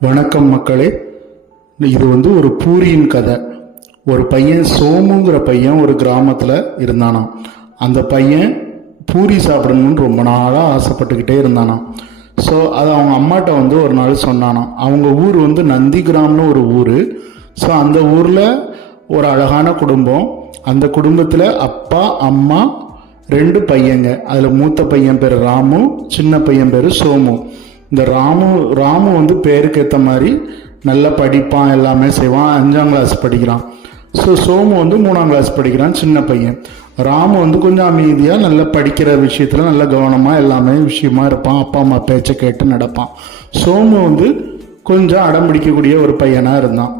வணக்கம் மக்களே. இது வந்து ஒரு பூரியின் கதை. ஒரு பையன் சோமுங்கிற பையன் ஒரு கிராமத்தில் இருந்தானாம். அந்த பையன் பூரி சாப்பிடணும்னு ரொம்ப நாளாக ஆசைப்பட்டுக்கிட்டே இருந்தானாம். ஸோ அது அவங்க அம்மாட்ட வந்து ஒரு நாள் சொன்னானாம். அவங்க ஊர் வந்து நந்தி கிராம்னு ஒரு ஊர். ஸோ அந்த ஊரில் ஒரு அழகான குடும்பம். அந்த குடும்பத்தில் அப்பா அம்மா ரெண்டு பையங்க. அதில் மூத்த பையன் பேர் ராமு சின்ன பையன் பேர் சோமு. இந்த ராமு ராமு வந்து பேருக்கு ஏற்ற மாதிரி நல்லா படிப்பான் எல்லாமே செய்வான். அஞ்சாம் கிளாஸ் படிக்கிறான். ஸோ சோமு வந்து மூணாம் கிளாஸ் படிக்கிறான் சின்ன பையன். ராமு வந்து கொஞ்சம் அமைதியாக நல்லா படிக்கிற விஷயத்தில் நல்ல கவனமாக எல்லாமே விஷயமா இருப்பான். அப்பா அம்மா பேச்சை கேட்டு நடப்பான். சோமு வந்து கொஞ்சம் அடம் பிடிக்கக்கூடிய ஒரு பையனாக இருந்தான்.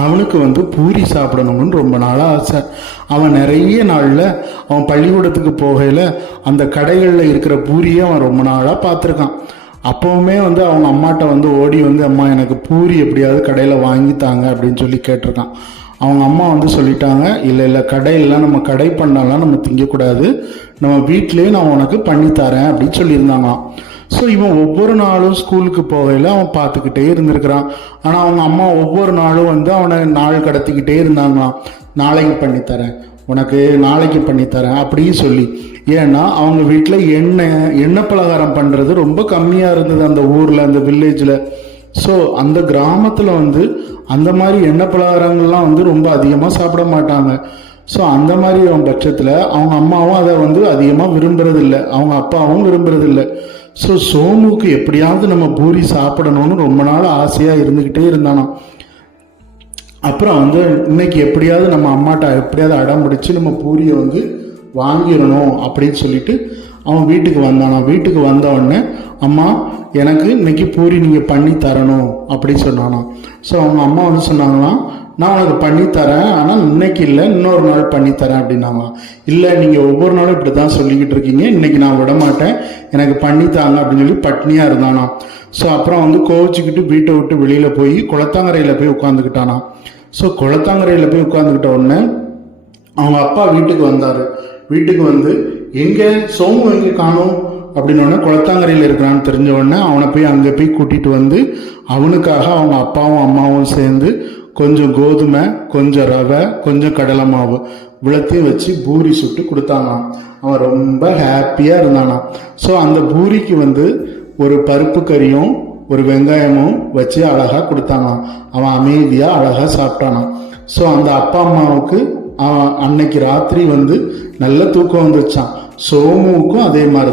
அவனுக்கு வந்து பூரி சாப்பிடணும்னு ரொம்ப நாளாக ஆசை. அவன் நிறைய நாளில் அவன் பள்ளிக்கூடத்துக்கு போகையில் அந்த கடைகளில் இருக்கிற பூரியை அவன் ரொம்ப நாளாக பார்த்துருக்கான். அப்போவுமே வந்து அவங்க அம்மாட்ட வந்து ஓடி வந்து அம்மா எனக்கு பூரி எப்படியாவது கடையில் வாங்கித்தாங்க அப்படின்னு சொல்லி கேட்டிருக்கான். அவங்க அம்மா வந்து சொல்லிட்டாங்க இல்லை இல்லை கடையிலாம் நம்ம கடை பண்ணலாம் நம்ம திங்கக்கூடாது. நம்ம வீட்டிலேயே நான் உனக்கு பண்ணித்தரேன் அப்படின்னு சொல்லியிருந்தாங்களாம். ஸோ இவன் ஒவ்வொரு நாளும் ஸ்கூலுக்கு போகையில் அவன் பார்த்துக்கிட்டே இருந்திருக்கிறான். ஆனால் அவங்க அம்மா ஒவ்வொரு நாளும் வந்து அவனை நாள் கடத்திக்கிட்டே இருந்தாங்களாம். நாளைக்கு பண்ணித்தரேன் உனக்கு நாளைக்கு பண்ணித்தரேன் அப்படின்னு சொல்லி. ஏன்னா அவங்க வீட்டில் எண்ணெய் எண்ணெய் பலகாரம் பண்ணுறது ரொம்ப கம்மியாக இருந்தது அந்த ஊரில் அந்த வில்லேஜில் ஸோ அந்த கிராமத்தில் வந்து அந்த மாதிரி எண்ணெய் பலகாரங்கள்லாம் வந்து ரொம்ப அதிகமாக சாப்பிட மாட்டாங்க. ஸோ அந்த மாதிரி அவன் பட்சத்தில் அவங்க அம்மாவும் அதை வந்து அதிகமாக விரும்புறதில்ல. அவங்க அப்பாவும் விரும்புறதில்ல. ஸோ சோமுக்கு எப்படியாவது நம்ம பூரி சாப்பிடணும்னு ரொம்ப நாள் ஆசையாக இருந்துக்கிட்டே இருந்தானாம். அப்புறம் வந்து இன்னைக்கு எப்படியாவது நம்ம அம்மாட்ட எப்படியாவது அடம் பிடிச்சி நம்ம பூரியை வந்து வாங்கிடணும் அப்படின்னு சொல்லிட்டு அவன் வீட்டுக்கு வந்தானா. வீட்டுக்கு வந்த உடனே அம்மா எனக்கு இன்னைக்கு பூரி நீங்கள் பண்ணி தரணும் அப்படின்னு சொன்னானா ஸோ அவங்க அம்மா வந்து சொன்னாங்களாம் நான் உனக்கு பண்ணி தரேன் ஆனால் இன்னைக்கு இல்லை இன்னொரு நாள் பண்ணி தரேன் அப்படின்னாங்களாம். இல்லை நீங்கள் ஒவ்வொரு நாளும் இப்படி தான் சொல்லிக்கிட்டு இருக்கீங்க இன்னைக்கு நான் விட மாட்டேன் எனக்கு பண்ணி தாங்க அப்படின்னு சொல்லி பட்னியாக இருந்தானா ஸோ அப்புறம் வந்து கோவிச்சுக்கிட்டு வீட்டை விட்டு வெளியில் போய் குளத்தாங்கரையில் போய் உட்காந்துக்கிட்டானா ஸோ குளத்தாங்கரையில் போய் உட்காந்துக்கிட்ட உடனே அவங்க அப்பா வீட்டுக்கு வந்தார். வீட்டுக்கு வந்து எங்கே? சோமு எங்கே காணும்? அப்படின்னோடனே குளத்தாங்கரையில் இருக்கிறான்னு தெரிஞ்ச உடனே அவனை போய் அங்கே போய் கூட்டிகிட்டு வந்து அவனுக்காக அவங்க அப்பாவும் அம்மாவும் சேர்ந்து கொஞ்சம் கோதுமை கொஞ்சம் ரவை கொஞ்சம் கடலை மாவு இவ்வளத்தையும் வச்சு பூரி சுட்டு கொடுத்தானாம் அவன் ரொம்ப ஹாப்பியாக இருந்தானாம். ஸோ அந்த பூரிக்கு வந்து ஒரு பருப்பு கறியும் ஒரு வெங்காயமும் வச்சு அழகாக கொடுத்தாங்களாம். அவன் அமைதியாக அழகாக சாப்பிட்டானான் ஸோ அந்த அப்பா அம்மாவுக்கு அவன் அன்னைக்கு ராத்திரி வந்து நல்ல தூக்கம் வந்துச்சான் சோமுவுக்கும் அதே மாதிரி